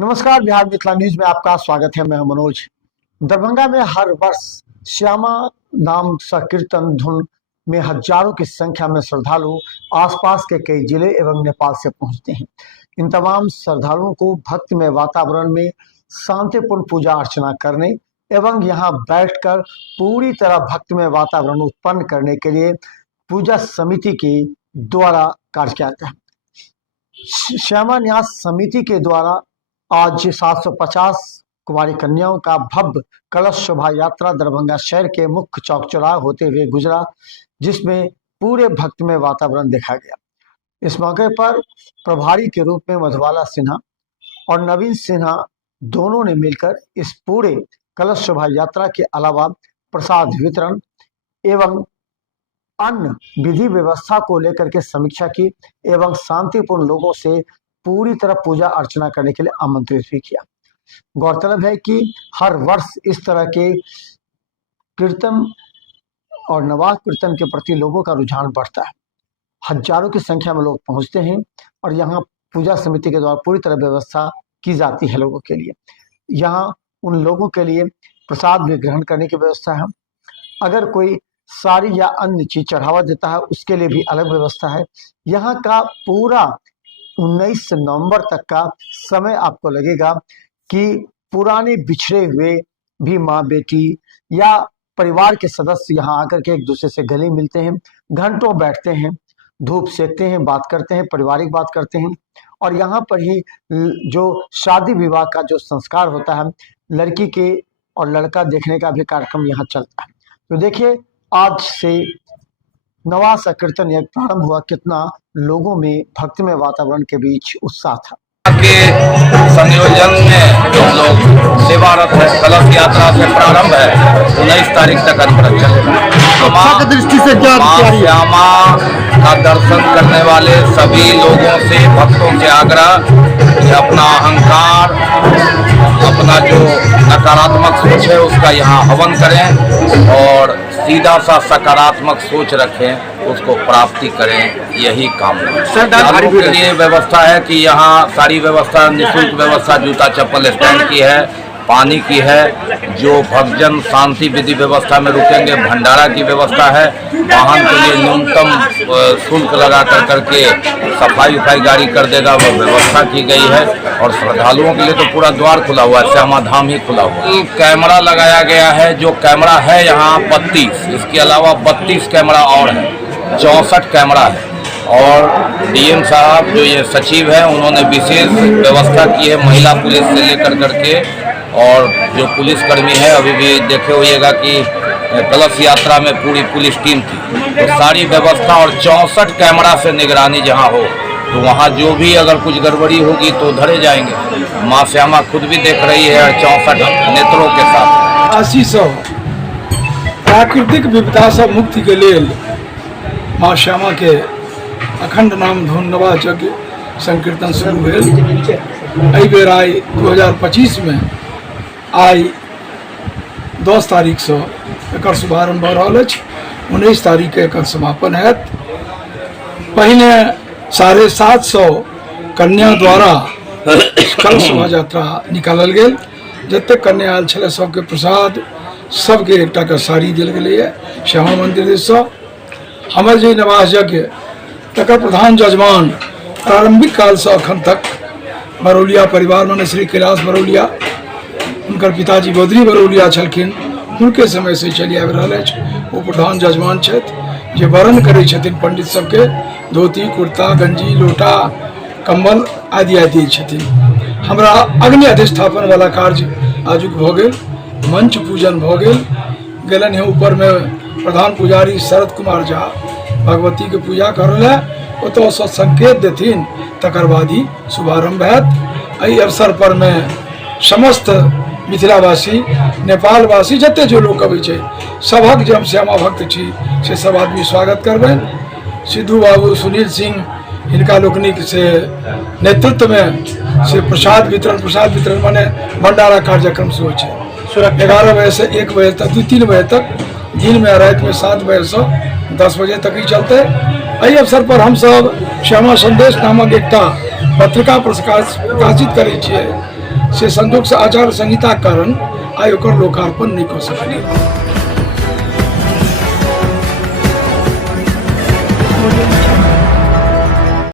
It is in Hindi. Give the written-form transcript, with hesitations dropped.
नमस्कार, बिहार मिथिला न्यूज में आपका स्वागत है। मैं मनोज। दरभंगा में हर वर्ष श्यामा नाम संकीर्तन धुन में हजारों की संख्या में श्रद्धालु आसपास के कई जिले एवं नेपाल से पहुंचते हैं। इन तमाम श्रद्धालुओं को भक्तिमय वातावरण में शांतिपूर्ण पूजा अर्चना करने एवं यहाँ बैठकर पूरी तरह भक्तिमय वातावरण उत्पन्न करने के लिए पूजा समिति के द्वारा कार्य किया जाता है। श्यामा न्यास समिति के द्वारा आज 750 कुमारी कन्याओं का भव्य कलश शोभा यात्रा दरभंगा शहर के मुख्य चौक चौराहा होते हुए गुजरा, जिसमें पूरे भक्तिमय वातावरण देखा गया। इस मौके पर प्रभारी के रूप में मधुबाला सिन्हा और नवीन सिन्हा दोनों ने मिलकर इस पूरे कलश शोभा यात्रा के अलावा प्रसाद वितरण एवं अन्य विधि व्यवस्था को लेकर के समीक्षा की एवं शांतिपूर्ण लोगों से पूरी तरह पूजा अर्चना करने के लिए आमंत्रित भी किया। गौरतलब है कि हर वर्ष इस तरह के कीर्तन और नवाह कीर्तन के प्रति लोगों का रुझान बढ़ता है। हजारों की संख्या में लोग पहुंचते हैं और यहाँ पूजा समिति के द्वारा पूरी तरह व्यवस्था की जाती है लोगों के लिए। यहाँ उन लोगों के लिए प्रसाद भी ग्रहण करने की व्यवस्था है। अगर कोई साड़ी या अन्य चीज चढ़ावा देता है उसके लिए भी अलग व्यवस्था है। यहाँ का पूरा 19 नवंबर तक का समय आपको लगेगा कि पुराने बिछड़े हुए भी माँ बेटी या परिवार के सदस्य यहाँ आकर के एक दूसरे से गले मिलते हैं, घंटों बैठते हैं, धूप सेकते हैं, बात करते हैं, पारिवारिक बात करते हैं। और यहाँ पर ही जो शादी विवाह का जो संस्कार होता है, लड़की के और लड़का देखने का भी कार्यक्रम यहाँ चलता है। तो देखिए, आज से नवाह संकीर्तन यज्ञ प्रारंभ हुआ, कितना लोगों में भक्तिमय वातावरण के बीच उत्साह था। के संयोजन में जो लोग सेवारत है, कलश यात्रा से प्रारंभ है, 19 तारीख तक अंतर चलेगा। दृष्टि से मां श्यामा का दर्शन करने वाले सभी लोगों से, भक्तों से आग्रह कि अपना अहंकार, अपना जो नकारात्मक सोच है उसका यहाँ हवन करें और सीधा सा सकारात्मक सोच रखें, उसको प्राप्ति करें। यही काम है। श्रद्धालुओं के लिए व्यवस्था है कि यहाँ सारी व्यवस्था, निःशुल्क व्यवस्था, जूता चप्पल स्टैंड की है, पानी की है। जो भक्तजन शांति विधि व्यवस्था में रुकेंगे, भंडारा की व्यवस्था है। वाहन के लिए न्यूनतम शुल्क लगा करके सफाई उफाई गाड़ी कर देगा, वो व्यवस्था की गई है। और श्रद्धालुओं के लिए तो पूरा द्वार खुला हुआ है, श्यामा धाम ही खुला हुआ है। कैमरा लगाया गया है, जो कैमरा है यहाँ 32, इसके अलावा 32 कैमरा और है, 64 कैमरा है। और डीएम साहब जो ये सचिव हैं, उन्होंने विशेष व्यवस्था की है महिला पुलिस से लेकर करके। और जो पुलिसकर्मी है, अभी भी देखे होइएगा कि कलश यात्रा में पूरी पुलिस टीम थी, तो सारी व्यवस्था और 64 कैमरा से निगरानी जहाँ हो, तो वहाँ जो भी अगर कुछ गड़बड़ी होगी तो धरे जाएंगे। माँ श्यामा खुद भी देख रही है 64 नेत्रों के साथ। आशीष प्राकृतिक विपदा से मुक्ति के लिए माँ श्यामा के अखंड नाम धुन नवाह यज्ञ संकीर्तन शुरू भेल। एहि बेर आई 2025 में आई 10 तारीख से एक शुभारंभ हो रहा है। 19 तारीख के एक समापन है। पहले 750 कन्या द्वारा कलश शोभा यात्रा निकालल गेल। जते कन्या आयल छले सबके प्रसाद, सबके एकटा के साड़ी दिल गेलै है श्यामा मंदिर दिस से। हमर जे नवाह यज्ञ तकर प्रधान जजमान प्रारंभिक काल से अखन तक बरौलिया परिवार में श्री कैलाश बरौलिया, उनकर पिताजी बद्री बरौलिया छलखिन, उनके समय से चलि आबि रहल अछि। वो प्रधान जजमान छथि जे वरण करै छथिन पंडित सबके, धोती कुर्ता गंजी लोटा कम्बल आदि आदि छथिन। हमरा अग्नि अधिष्ठापन वाला कार्य आजुक भऽ गेल, मंच पूजन भऽ गेलन है। ऊपर में प्रधान पुजारी शरद कुमार झा भगवती के पूजा करल है, ओतऽ से संकेत देथिन, तकर बाद ही शुभारंभ हैत। एहि अवसर पर में समस्त मिथिलावासी, नेपालवासी, जते जो लोग अबै छै सभक जे हम श्यामा भक्त छी से सब आदमी स्वागत करबनि। सिद्धू बाबू, सुनील सिंह, इनका लोकनिक से नेतृत्व में से प्रसाद वितरण माने भंडारा कार्यक्रम शुरू छै। 11 बजे से 1 बजे तक, 2-3 बजे तक, दिन में रात में 7 बजे से 10 बजे तक ही चलते। एहि अवसर पर हम सब श्यामा संदेश नामक एकटा पत्रिका प्रकाशित करै छियै। से संजोग से आचार संहिता के कारण आइ ओकर लोकार्पण नहीं कर सकलिए।